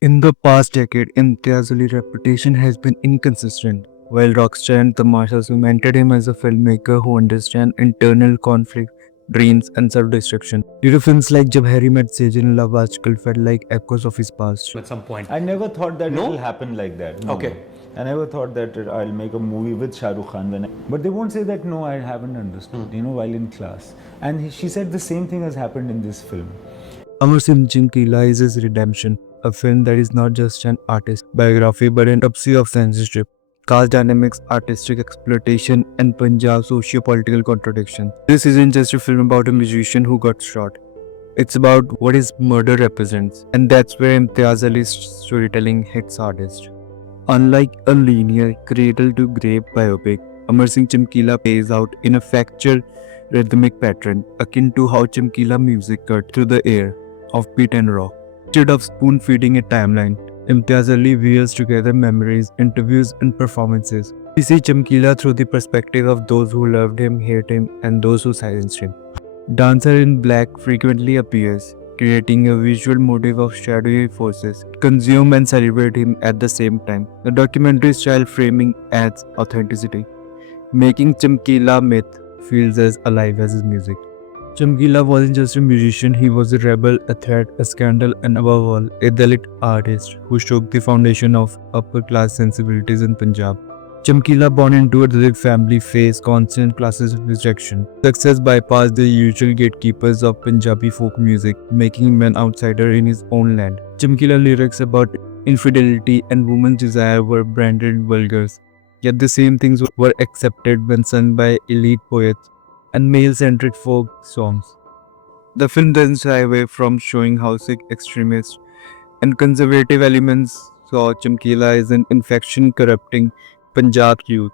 In the past decade, Imtiaz Ali's reputation has been inconsistent. While rockstar and Tamasha cemented him as a filmmaker who understands internal conflict, dreams, and self-destruction. Due to films like Jab Harry Met Sejal and Love Aajkal felt like echoes of his past. at some point. I never thought that No? it will happen like that. No. Okay. I never thought that I'll make a movie with Shah Rukh Khan. But they won't say that, no, I haven't understood, while in class. And she said the same thing has happened in this film. Amar Singh Chimkila is his redemption, a film that is not just an artist biography but an autopsy of censorship, caste dynamics, artistic exploitation, and Punjab's socio-political contradiction. This isn't just a film about a musician who got shot. It's about what his murder represents, and that's where Imtiaz Ali's storytelling hits hardest. Unlike a linear cradle-to-grave biopic, Amar Singh Chimkila plays out in a factual, rhythmic pattern akin to how Chimkila music cut through the air, offbeat and raw. Instead of spoon-feeding a timeline, Imtiaz Ali weaves together memories, interviews, and performances. We see Chimkila through the perspective of those who loved him, hate him, and those who silenced him. Dancer in Black frequently appears, creating a visual motif of shadowy forces, consume and celebrate him at the same time. The documentary style framing adds authenticity, making Chimkila myth feels as alive as his music. Chimkila wasn't just a musician, he was a rebel, a threat, a scandal, and above all, a Dalit artist who shook the foundation of upper class sensibilities in Punjab. Chimkila, born into a Dalit family, faced constant classist rejection. Success bypassed the usual gatekeepers of Punjabi folk music, making him an outsider in his own land. Chimkila lyrics about infidelity and women's desire were branded vulgar, yet the same things were accepted when sung by elite poets and male-centric folk songs. The film doesn't shy away from showing how Sikh extremists and conservative elements saw Chimkila as an infection corrupting Punjab youth.